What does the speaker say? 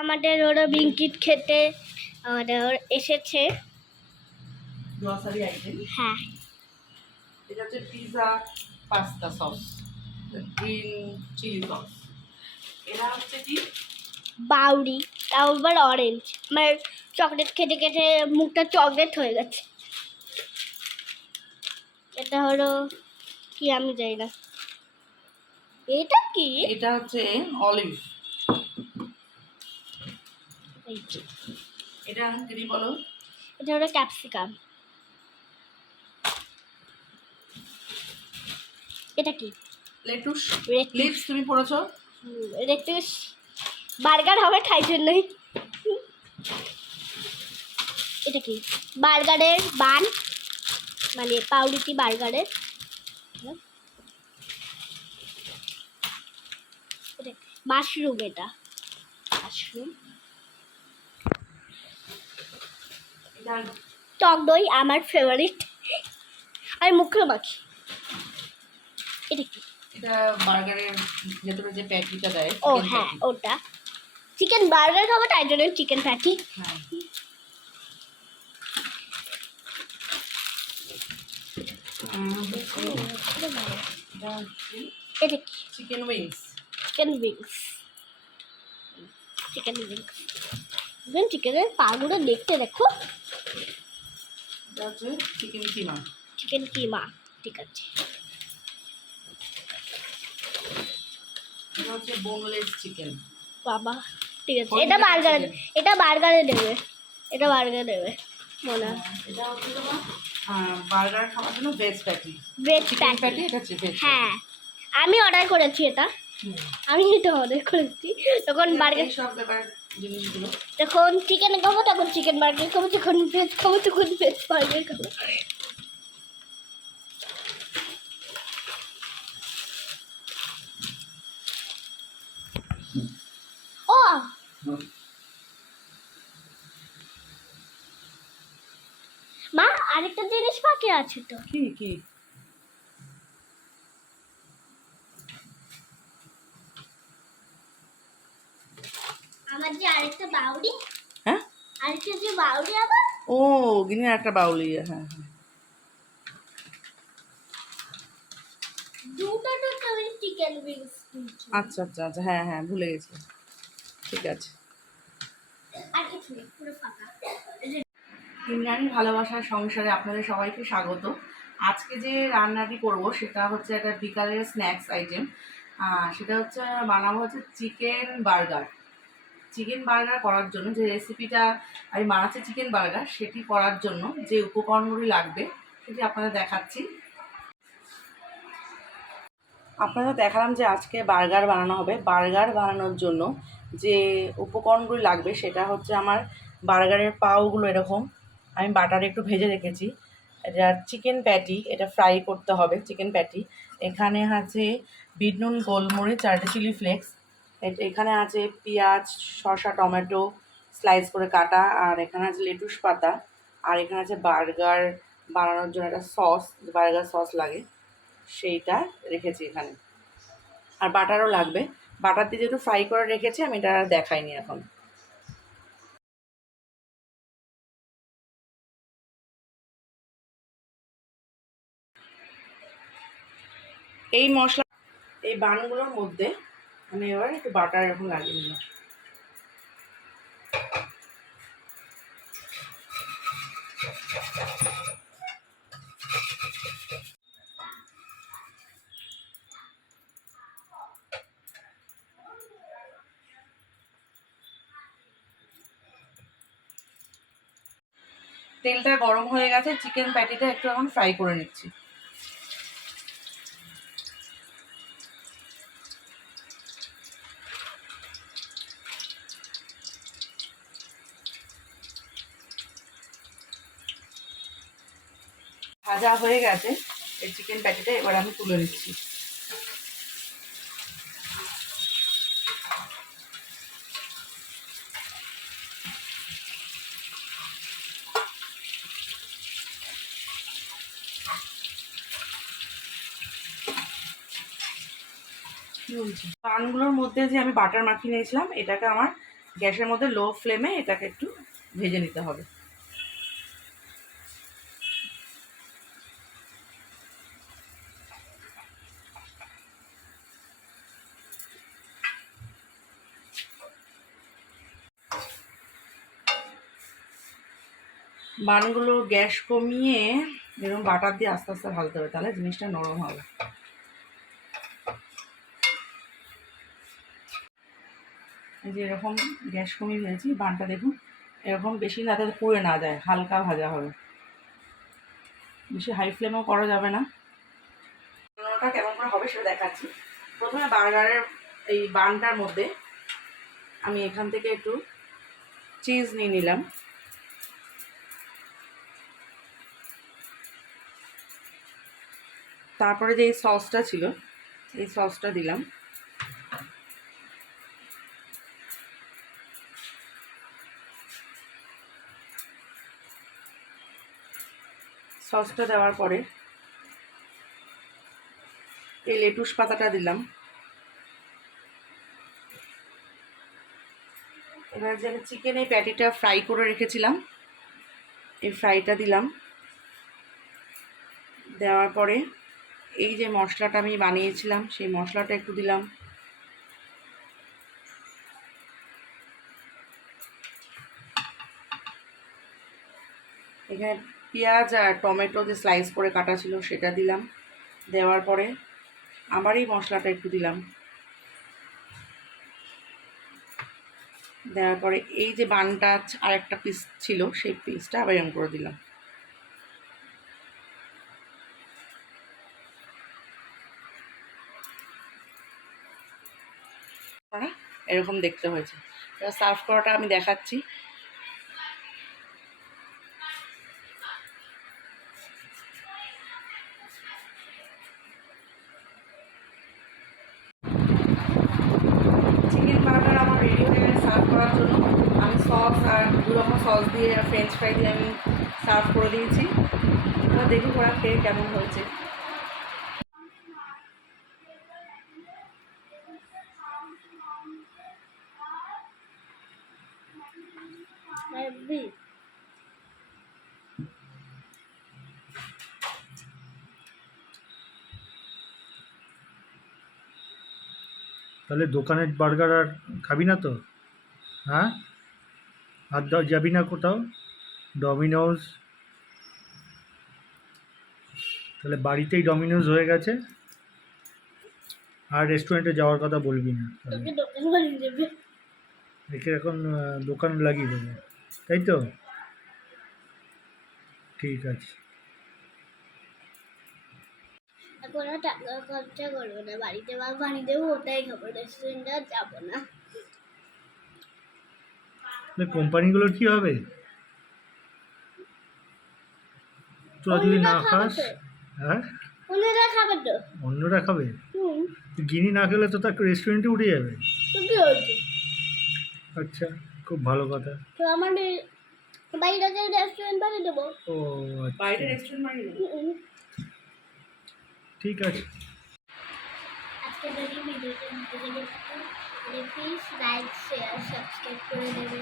আমাদের ওরা বিস্কিট খেতে আমাদের এসেছে গ্রসারি আইটেম। হ্যাঁ, এটা হচ্ছে pizza pasta sauce, green chilli sauce. এটা হচ্ছে কি বাউরি, তাও আবার অরেঞ্জ। আমার চকলেট খেতে খেতে মুখটা চকলেট হয়ে গেছে। এটা হলো কি আমি জানি না। এটা কি? এটা হচ্ছে অলিভ। এই যে, এটা কি বলো? এটা হলো ক্যাপসিকাম। এটা কি? লেটুস। রেড লিপস তুমি পড়েছো? রেটুস। বার্গার হবে তাই জন্যই। এটা কি? বার্গারের বান, মানে পাউরুটি বার্গারের। মাশরুম, এটা মাশরুম। এটা টক দই আমার ফেভারিট, আমি মুখে মাখি। এটা কি? এটা বার্গারের ভেতরে যে প্যাটিটা দেয়। ও হ্যাঁ, ওটা চিকেন বার্গার খাবো তাই জন্য চিকেন প্যাটি। হ্যাঁ। এটা কি? Chicken wings. Chicken wings. Chicken wings. চিকেনের পাগুলো দেখতে দেখো। এটা হচ্ছে চিকেন কিমা। চিকেন কিমা, ঠিক আছে। এটা হচ্ছে বোনলেস চিকেন। বাবা, ঠিক আছে। এটা বার্গার, এটা বার্গারে দেবে, এটা বার্গারে দেবে মনে হয়। এটা হচ্ছে তোমার বার্গার খাওয়ার জন্য veg patty. Veg chicken patty, patty, এটা হচ্ছে ভেজ। হ্যাঁ আমি অর্ডার করেছি এটা। আমি এটা অর্ডার করেছি। তখন বার্গার, সব ব্যাপার জিনিসগুলো। যখন চিকেন খাবো তখন চিকেন বার্গার খাবো, যখন ভেজ খাবো তখন ভেজ বার্গার খাবো। ও মা, আরেকটা জিনিস বাকি আছে তো। কি কি? আমার যে আরেকটা বাউরি, হ্যাঁ, আরেকটা যে বাউরি আবার। ও গিনি একটা বাউলি। হ্যাঁ হ্যাঁ, দুটো আমি চিকেন উইংস। আচ্ছা আচ্ছা আচ্ছা, হ্যাঁ হ্যাঁ, ভুলে গেছি। ঠিক আছে। আর কিছু নেই, পুরো ফাঁকা। ইমরানি ভালোবাসার সংসারে আপনাদের সবাইকে স্বাগত। আজকে যে রান্নাটি করব সেটা হচ্ছে একটা বিকালের স্ন্যাক্স আইটেম। সেটা হচ্ছে বানাবো হচ্ছে চিকেন বার্গার। চিকেন বার্গার করার জন্য যে রেসিপিটা আমি বানাচ্ছি চিকেন বার্গার, সেটি করার জন্য যে উপকরণগুলি লাগবে সেটি আপনাদের দেখাচ্ছি। আপনাদের দেখালাম যে আজকে বার্গার বানানো হবে। বার্গার বানানোর জন্য যে উপকরণগুলি লাগবে সেটা হচ্ছে আমার বার্গারের পাউগুলো এরকম আমি বাটারে একটু ভেজে রেখেছি। এটা চিকেন প্যাটি, এটা ফ্রাই করতে হবে চিকেন প্যাটি। এখানে আছে বিট নুন, গোলমরিচ আর চিলি ফ্লেক্স। এখানে আছে পেঁয়াজ, শসা, টমেটো স্লাইস করে কাটা, আর এখানে আছে লেটুস পাতা, আর এখানে আছে বার্গার বানানোর জন্য একটা সস, বার্গার সস লাগে, সেইটা রেখেছি এখানে। আর বাটারও লাগবে। বাটার দিয়ে যেহেতু ফ্রাই করে রেখেছি আমি এটা আর দেখাইনি এখন। এই মশলা, এই বানগুলোর মধ্যে আমি এবার একটু বাটার এরকম লাগিয়ে নিলাম। তেলটা গরম হয়ে গেছে, চিকেন প্যাটিটা একটু এখন ফ্রাই করে নিচ্ছি। ভাজা হয়ে গেছে এই চিকেন প্যাটিটা, এবার আমি তুলে নিচ্ছি। পানগুলোর মধ্যে যে আমি বাটার মাখিয়ে নিয়েছিলাম এটাকে আমার গ্যাসের মধ্যে লো ফ্লেমে এটাকে একটু ভেজে নিতে হবে। বানগুলো গ্যাস কমিয়ে এরকম বাটার দিয়ে আস্তে আস্তে ভাজতে হবে, তাহলে জিনিসটা নরম হবে। এই যে এরকম গ্যাস কমিয়ে ভেজেছি, বানটা দেখুন এরকম বেশি না, তাতে পুড়ে না যায়, হালকা ভাজা হবে, বেশি হাই ফ্লেমেও করা যাবে না। বানানোটা কেমন করে হবে সেটা দেখাচ্ছি। প্রথমে বার্গারের এই বানটার মধ্যে আমি এখান থেকে একটু চিজ নিয়ে নিলাম, তারপরে যে এই সসটা ছিল এই সসটা দিলাম, সসটা দেওয়ার পরে এই লেটুস পাতাটা দিলাম। এবার যে আমি চিকেন এই প্যাটিটা ফ্রাই করে রেখেছিলাম এই ফ্রাইটা দিলাম। দেওয়ার পরে এই যে মশলাটা আমি বানিয়েছিলাম সেই মশলাটা একটু দিলাম। এখানে পেঁয়াজ আর টমেটো যে স্লাইস করে কাটা ছিল সেটা দিলাম। দেওয়ার পরে আবার এই মশলাটা একটু দিলাম। দেওয়ার পরে এই যে বানটা আর একটা পিস ছিল সেই পিসটা আবার এরকম করে দিলাম। এরকম দেখতে হয়েছে। এবার সার্ভ করাটা আমি দেখাচ্ছি। চিকেন বার্গার আমার রেডি হয়ে গেছে সার্ভ করার জন্য। আমি সস আর দু রকম সস দিয়ে আর ফ্রেঞ্চ ফ্রাই দিয়ে আমি সার্ভ করে দিয়েছি। এবার দেখি ওরা খেয়ে কেমন হয়েছে। তাহলে দোকানের বার্গার আর খাবি না তো? হ্যাঁ, আর যাবি না কোথাও ডমিনোজ? তাহলে বাড়িতেই ডমিনোজ হয়ে গেছে, আর রেস্টুরেন্টে যাওয়ার কথা বলবি না। তাহলে একে এখন দোকান লাগিয়ে দেবো, তাই তো? ঠিক আছে। কোনো টাকা খরচা করবো না, বাড়িতে বানিয়ে দেবো, ওটাই খাবো, রেস্টুরেন্টে আর যাবো না। কোম্পানিগুলোর কি হবে তোরা যদি না খাস? হ্যাঁ, অন্যরা খাবে তো। অন্যরা খাবে? গিনি না খেলে তো তার রেস্টুরেন্টে উঠে যাবে। তো কি হয়েছে? আচ্ছা, খুব ভালো কথা। তো আমার বাইরে রেস্টুরেন্ট বানিয়ে দেবো। ও বাইরে রেস্টুরেন্ট বানিয়ে দেবো, ঠিক আছে। আজকে যদি ভিডিওটা ভালো লেগে থাকে প্লিজ লাইক শেয়ার সাবস্ক্রাইব করে দেবে।